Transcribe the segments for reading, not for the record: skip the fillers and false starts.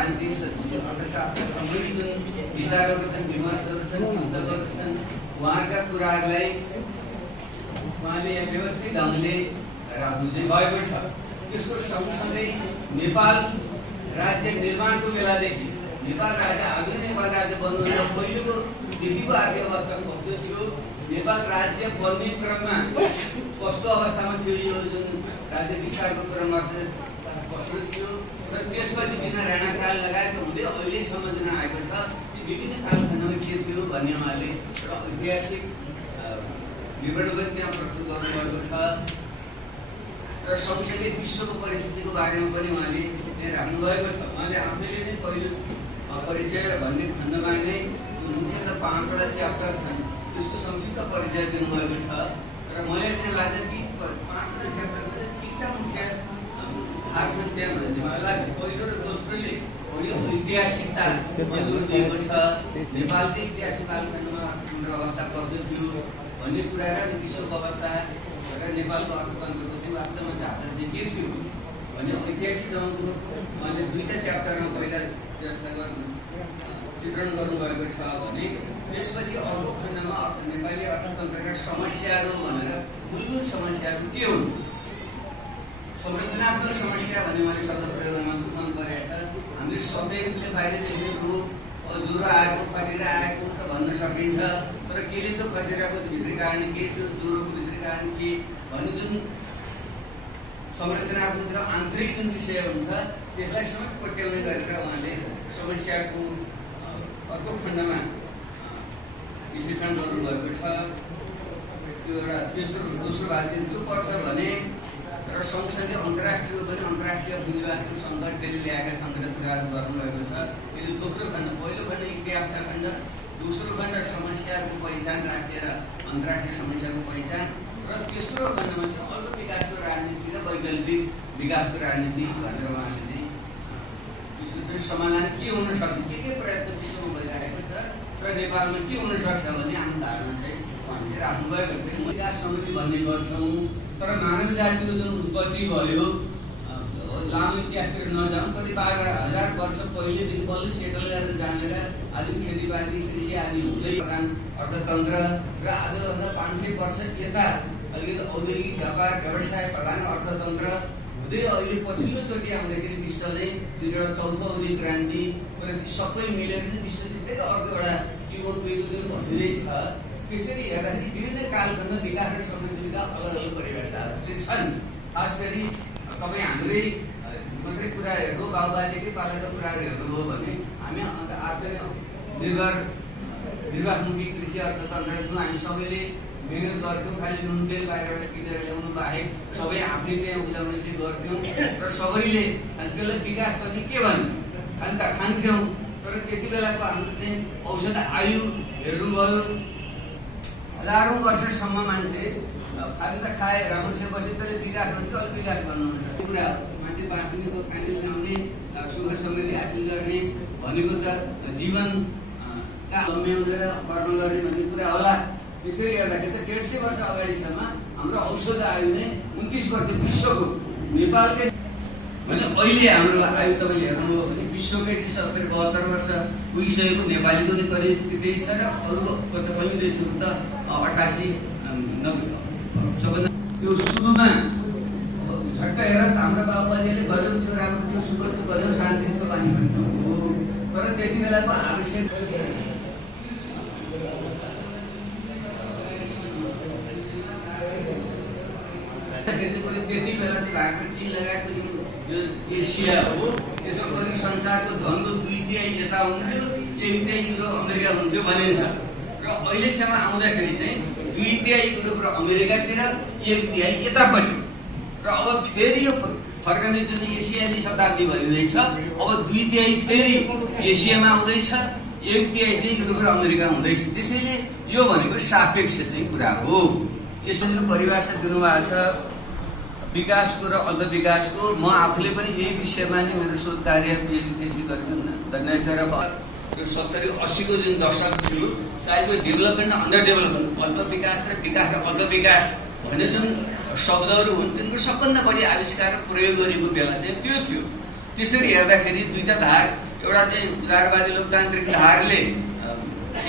क्रान्ति अर्थशास्त्रसँगै जुन विचारहरू छन्, विमर्शहरू छन्, चिन्तकहरू छन्, उहाँहरूका कुराहरूलाई उहाँले व्यवस्थित ढङ्गले राख्नु चाहिँ भएको छ। त्यसको सँगसँगै नेपाल राज्य निर्माणको बेलादेखि नेपाल राज्य आधुनिक नेपाल राज्य बन्नुभन्दा पहिलेको देखिको आर्थिक अवस्था कस्तो थियो, नेपाल राज्य बन्ने क्रममा कस्तो अवस्थामा थियो, यो जुन राज्य विस्तारको क्रममा कस्तो थियो र त्यसपछि बिना राणाकाल लगायत हुँदै अहिलेसम्म जुन आएको छ ती विभिन्न कालखण्डमा के थियो भन्ने उहाँले एउटा ऐतिहासिक विवरण पनि त्यहाँ प्रस्तुत गर्नुभएको छ र सँगसँगै विश्वको परिस्थितिको बारेमा पनि उहाँले त्यहाँ राख्नुभएको छ। उहाँले आफैले नै पहिलो परिचय भन्ने खण्डमा नै मुख्यतः 5 वटा च्याप्टर छन्, त्यसको संक्षिप्त परिचय दिनुभएको छ र मलाई चाहिँ लाग्छ ती 5 वटा च्याप्टरमा चाहिँ 3टा मुख्य धार छन् त्यहाँ भन्ने मलाई लाग्छ। पहिलो र दोस्रोले ऐतिहासिकता जोड दिएको छ, नेपालको ऐतिहासिक कालखण्डमा हाम्रो अवस्था कस्तो थियो भन्ने कुरा र विश्वको अवस्था र नेपालको अर्थतन्त्रको चाहिँ वास्तवमा ढाँचा चाहिँ के थियो भन्ने ऐतिहासिक ढङ्गको उहाँले 2टा च्याप्टरमा पहिला चित्रण गर्नुभएको छ भने त्यसपछि अर्को खण्डमा नेपाली अर्थतन्त्रका समस्याहरू भनेर मूलभूत समस्याहरू के हुन्, संरचनात्मक समस्या भन्ने उहाँले शब्द प्रयोग गर्न मन परेको छ। हामीले सबै रूपले बाहिर देख्ने रोग ज्वरो आएको खटेरा आएको त भन्न सकिन्छ, तर केले त खटेराको भित्री कारण के, त्यो ज्वरोको भित्री कारण के भन्ने जुन संरचनात्मक आन्तरिक जुन विषय हुन्छ त्यसलाई समेत कोट्याउने गरेर उहाँले समस्याको अर्को खण्डमा विश्लेषण गर्नुभएको छ। त्यो एउटा दोस्रो भाग चाहिँ त्यो पर्छ भने र सँगसँगै अन्तर्राष्ट्रिय पनि अन्तर्राष्ट्रिय पुँजीवादको सङ्कट त्यसले ल्याएका सङ्कटका कुराहरू गर्नुभएको छ। त्यसले दोस्रो खण्ड, पहिलो खण्ड इतिहासका खण्ड, दोस्रो खण्ड समस्याको पहिचान राखेर अन्तर्राष्ट्रिय समस्याको पहिचान र तेस्रो खण्डमा चाहिँ अल्प विकासको राजनीति र वैकल्पिक विकासको राजनीति भनेर उहाँले चाहिँ यसको समाधान के हुन सक्छ, के प्रयत्न विश्वमा भइरहेको छ र नेपालमा के हुन सक्छ भन्ने आफ्नो धारणा चाहिँ उहाँले राख्नुभएको थियो। विकास समिति भन्ने गर्छौँ, तर मानव जातिको जुन उत्पत्ति भयो लामो इतिहासतिर नजाउँ, कति 12,000 वर्ष पहिलेदेखि बल्ल सेटल गरेर जानेर आदिम खेतीपाती कृषि आदि हुँदै अर्थतन्त्र र आजभन्दा 500 वर्ष यता अलिकति औद्योगिक व्यापार व्यवसाय प्रधान अर्थतन्त्र हुँदै अहिले पछिल्लोचोटि आउँदाखेरि विश्वले एउटा चौथो औद्योगिक क्रान्ति र सबै मिलेर विश्व फेरि अर्को एउटा युगको जुन भनिँदैछ। त्यसरी हेर्दाखेरि विभिन्न कालखण्ड विकास र समृद्धिका अलग अलग परिभाषाहरू चाहिँ छन्। खास गरी तपाईँ हाम्रै मात्रै कुरा हेर्नु, बाबुबाजेकै पालाका कुराहरू हेर्नुभयो भने हामी निर्वाहमुखी कृषि अर्थतन्त्र छौँ। हामी सबैले मेहनत गर्थ्यौँ, खालि नुन तेल बाहिरबाट किनेर ल्याउनु बाहेक सबै आफूले त्यहाँ उब्जाउने चाहिँ गर्थ्यौँ र सबैले त्यसलाई विकास गर्ने के भन्ने खान्थ्यौँ। तर त्यति बेलाको हाम्रो चाहिँ औषध आयु हेर्नुभयो, हजारौँ वर्षसम्म मान्छे खालि त खाए राम्रोसँग बसे त्यसले विकास भन्छ, अलिक विकास भन्नुहुन्छ कुरा मान्छे बाँच्नेको खाने ल्याउने सुख समृद्धि हासिल गर्ने भनेको त जीवनका लम्ब्याउँदै गर्न गर्ने भन्ने कुरा होला। त्यसरी हेर्दाखेरि 150 वर्ष अगाडिसम्म हाम्रो औषध आयु नै 29 वर्ष विश्वको, नेपालकै भने अहिले हाम्रो आयु तपाईँले हेर्नुभयो भने विश्वकै 70-72 वर्ष पुगिसकेको, नेपालीको नि करिब त्यही छ र अरूको कयौँ देशहरू त 88-90 सबभन्दा त्यो सुरुमा झट्ट हेर हाम्रो बाबुबाजेले गजब थियो, राम्रो थियो, सुख थियो, गजब शान्ति थियो पानी भन्नुभयो। तर त्यति बेलाको आवश्यक त्यति बेला चाहिँ भारत चीन लगायतको जुन एसिया हो त्यसमा करिब संसारको धनको 2/3 यता हुन्थ्यो, 1/3 युरोप अमेरिका हुन्थ्यो भनिन्छ। र अहिलेसम्म आउँदाखेरि चाहिँ 2/3 युरोप र अमेरिकातिर, 1/3 यतापट्टि र अब फेरि यो फर्कने जुन एसियाली शताब्दी भइरहेछ, अब 2/3 फेरि एसियामा आउँदैछ, 1/3 चाहिँ युरोप र अमेरिका हुँदैछ। त्यसैले यो भनेको सापेक्ष चाहिँ कुरा हो। यसरी परिभाषा दिनुभएको छ विकासको र अल्प विकासको। म आफूले पनि यही विषयमा नै मेरो शोध कार्य पिएचडी थेसिस गरेको 70-80 को जुन दशक थियो, सायद यो डेभलपमेन्ट अन्डर डेभलपमेन्ट, अल्प विकास र विकास र अल्प विकास भन्ने जुन शब्दहरू हुन् तिनको सबभन्दा बढी आविष्कार प्रयोग गरेको बेला चाहिँ त्यो थियो। त्यसरी हेर्दाखेरि 2टा धार एउटा चाहिँ उदारवादी लोकतान्त्रिक धारले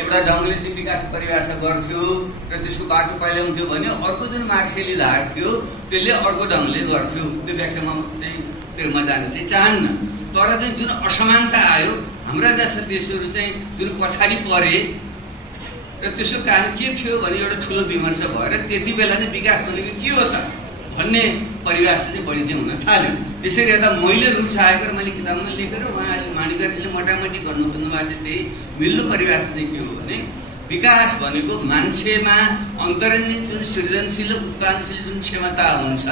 एउटा ढङ्गले त्यो विकास परिभाषा गर्थ्यो र त्यसको बाटो पहिल्याउँथ्यो भने अर्को जुन मार्क्सियली धार थियो त्यसले अर्को ढङ्गले गर्थ्यो। त्यो व्याख्यामा चाहिँ म जान चाहिँ चाहन्न। तर चाहिँ जुन असमानता आयो हाम्रा जस्ता देशहरू चाहिँ जुन पछाडि परे र त्यसको कारण के थियो भने एउटा ठुलो विमर्श भएर त्यति बेला नै विकास भनेको के हो त भन्ने परिभाषा चाहिँ बढी चाहिँ हुन थाल्यो। त्यसरी हेर्दा मैले रुचाएको र मैले किताबमा लेखेर उहाँले माणिकरजीले मोटामोटी गर्नु खोज्नु भएको चाहिँ त्यही मिल्दो परिभाषा चाहिँ के हो भने विकास भनेको मान्छेमा अन्तर्निहित जुन सृजनशील उत्पादनशील जुन क्षमता हुन्छ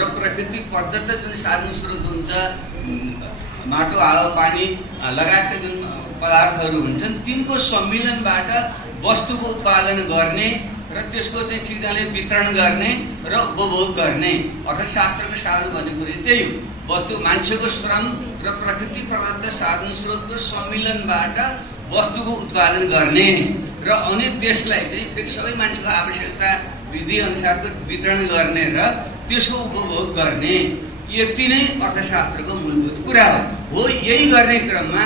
र प्रकृति प्रदत्त जुन साधन स्रोत हुन्छ माटो हावा पानी लगायतका जुन पदार्थहरू हुन्छन् तिनको सम्मिलनबाट वस्तुको उत्पादन गर्ने र त्यसको चाहिँ ठिक ढङ्गले वितरण गर्ने र उपभोग गर्ने अर्थशास्त्रको साधन भनेको त्यही हो। वस्तु मान्छेको श्रम र प्रकृति प्रदत्त साधन स्रोतको सम्मिलनबाट वस्तुको उत्पादन गर्ने र अनेक देशलाई चाहिँ फेरि सबै मान्छेको आवश्यकता विधि अनुसारको वितरण गर्ने र त्यसको उपभोग गर्ने यति नै अर्थशास्त्रको मूलभूत कुरा हो। यही गर्ने क्रममा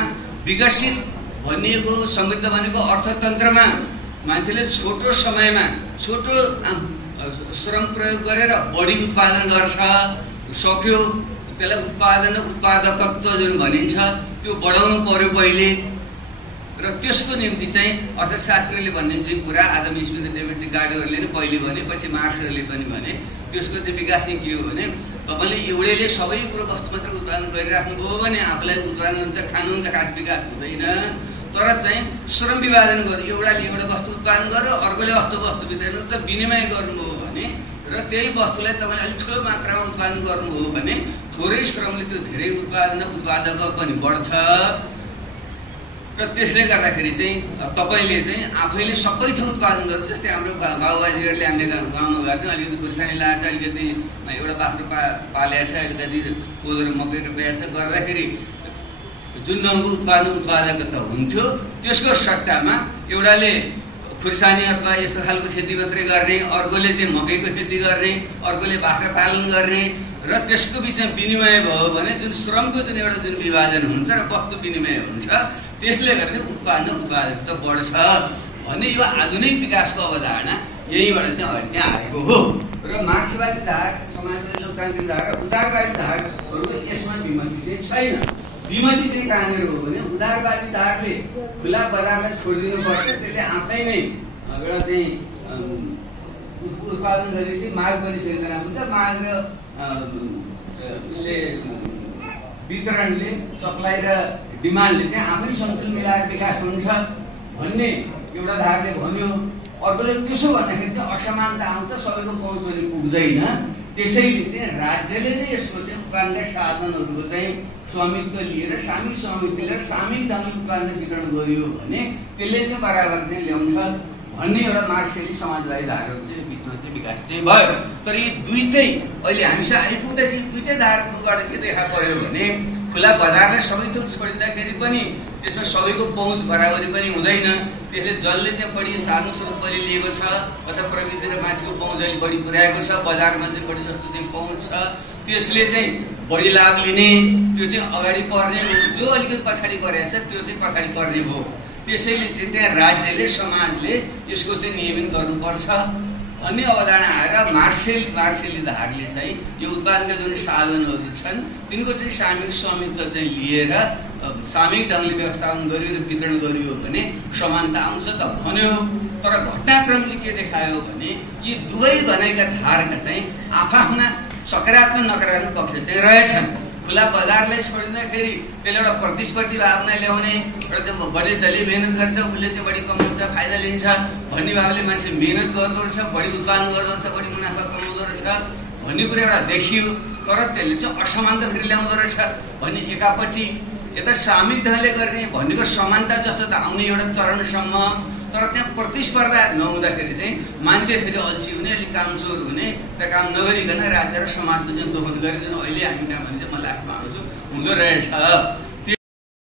विकसित भनिएको समृद्ध भनेको अर्थतन्त्रमा मान्छेले छोटो समयमा छोटो श्रम प्रयोग गरेर बढी उत्पादन गर्छ सक्यो त्यसलाई उत्पादन र उत्पादकत्व जुन भनिन्छ त्यो बढाउनु पर्यो पहिले र त्यसको निम्ति चाहिँ अर्थशास्त्रले भन्ने चाहिँ कुरा आदम स्मिथ डेभिड रिकार्डोहरूले नै पहिले भने पछि मार्क्सले पनि भने त्यसको चाहिँ विकास चाहिँ के हो भने तपाईँले एउटैले सबै कुरो वस्तु मात्र उत्पादन गरिराख्नुभयो भने आफूलाई उत्पादन हुन्छ खानुहुन्छ खास विकास हुँदैन। तर चाहिँ श्रम विभाजन गर्यो एउटाले एउटा वस्तु उत्पादन गर्यो अर्कोले वस्तु वितरण त विनिमय गर्नुभयो भने र त्यही वस्तुलाई तपाईँले अलिक ठुलो मात्रामा उत्पादन गर्नुभयो भने थोरै श्रमले त्यो धेरै उत्पादन उत्पादक पनि बढ्छ र त्यसले गर्दाखेरि चाहिँ तपाईँले चाहिँ आफैले सबै थोक उत्पादन गर्नु। जस्तै हाम्रो बाबुबाजीहरूले हामीले गाउँमा गर्थ्यौँ अलिकति खुर्सानी लगाएको छ अलिकति एउटा बाख्रो पालेको छ अलिकति कोदो र मकै रोपेको छ गर्दाखेरि जुन ढङ्गको उत्पादकता हुन्थ्यो त्यसको सट्टामा एउटाले खुर्सानी अथवा यस्तो खालको खेती मात्रै गर्ने अर्कोले चाहिँ मकैको खेती गर्ने अर्कोले बाख्रा पालन गर्ने र त्यसको बिचमा विनिमय भयो भने जुन श्रमको जुन एउटा जुन विभाजन हुन्छ र वस्तु विनिमय हुन्छ त्यसले गर्दा उत्पादकता बढ्छ भन्ने यो आधुनिक विकासको अवधारणा यहीँबाट चाहिँ त्यहाँ आएको हो। र मार्क्सवादी धार समाजवादी लोकतान्त्रिक धार र उदारवादी धारहरूको यसमा विमति चाहिँ छैन। विमति चाहिँ कहाँनिर हो भने उदारवादी धारले खुला बजारलाई छोडिदिनु पर्छ त्यसले आफै नै एउटा चाहिँ उत्पादन गरेपछि माग पनि सिर्जना हुन्छ माग र वितरणले सप्लाई र डिमान्डले चाहिँ आफै सन्तुलन मिलाएर विकास हुन्छ भन्ने एउटा धारले भन्यो। अर्कोले त्यसो भन्दाखेरि चाहिँ असमानता आउँछ सबैको पहुँच पनि पुग्दैन। त्यसैले चाहिँ राज्यले नै यसको चाहिँ उत्पादनका साधनहरूको चाहिँ स्वामित्व लिएर सामूहिक स्वामित्व लिएर सामूहिक ढङ्गले उत्पादन वितरण गरियो भने त्यसले चाहिँ बराबर चाहिँ ल्याउँछ भन्ने एउटा मार्क्सियली समाजवादी धारहरू चाहिँ बिचमा चाहिँ विकास चाहिँ भयो। तर यी दुईटै अहिले हामीसँग आइपुग्दाखेरि दुईटै धारकोबाट के देखा पर्यो भने खुला बजारलाई सबै थोक छोडिँदाखेरि पनि त्यसमा सबैको पहुँच बराबरी पनि हुँदैन। त्यसले जसले चाहिँ बढी साधन स्रोत बढी लिएको छ अथवा प्रविधि र माथिको पहुँच अहिले बढी पुर्याएको छ बजारमा चाहिँ बढी जस्तो चाहिँ पहुँच छ त्यसले चाहिँ बढी लाभ लिने त्यो चाहिँ अगाडि पर्ने जो अलिकति पछाडि परेको छ त्यो चाहिँ पछाडि पर्ने भयो। त्यसैले चाहिँ त्यहाँ राज्यले समाजले यसको चाहिँ नियमन गर्नुपर्छ भन्ने अवधारणा आएर मार्क्सियली धारले चाहिँ यो उत्पादनका जुन साधनहरू छन् तिनको चाहिँ सामूहिक स्वामित्व चाहिँ लिएर सामूहिक ढङ्गले व्यवस्थापन गरियो र वितरण गरियो भने समानता आउँछ त भन्यो। तर घटनाक्रमले के देखायो भने यी दुवै भनाइका धारका चाहिँ आफ्ना सकारात्मक नकारात्मक पक्ष चाहिँ रहेछन्। खुला बजारलाई छोडिँदाखेरि त्यसले एउटा प्रतिस्पर्धी भावना ल्याउने र बढी जसले मेहनत गर्छ उसले चाहिँ बढी कमाउँछ फाइदा लिन्छ भन्ने भावले मान्छे मेहनत गर्दो रहेछ बढी उत्पादन गर्दो रहेछ बढी मुनाफा कमाउँदो रहेछ भन्ने कुरा एउटा देखियो। तर त्यसले चाहिँ असमानता फेरि ल्याउँदो रहेछ भन्ने एकापट्टि यता सामूहिक ढङ्गले गर्ने भनेको समानता जस्तो त आउने एउटा चरणसम्म। तर त्यहाँ प्रतिस्पर्धा नहुँदाखेरि चाहिँ मान्छे फेरि अल्छी हुने अलिक कामचोर हुने र काम नगरिकन राज्य र समाजको चाहिँ दोहन गरिदिनु अहिले हामी कहाँ भने चाहिँ म लाभमा आउँछु हुँदो रहेछ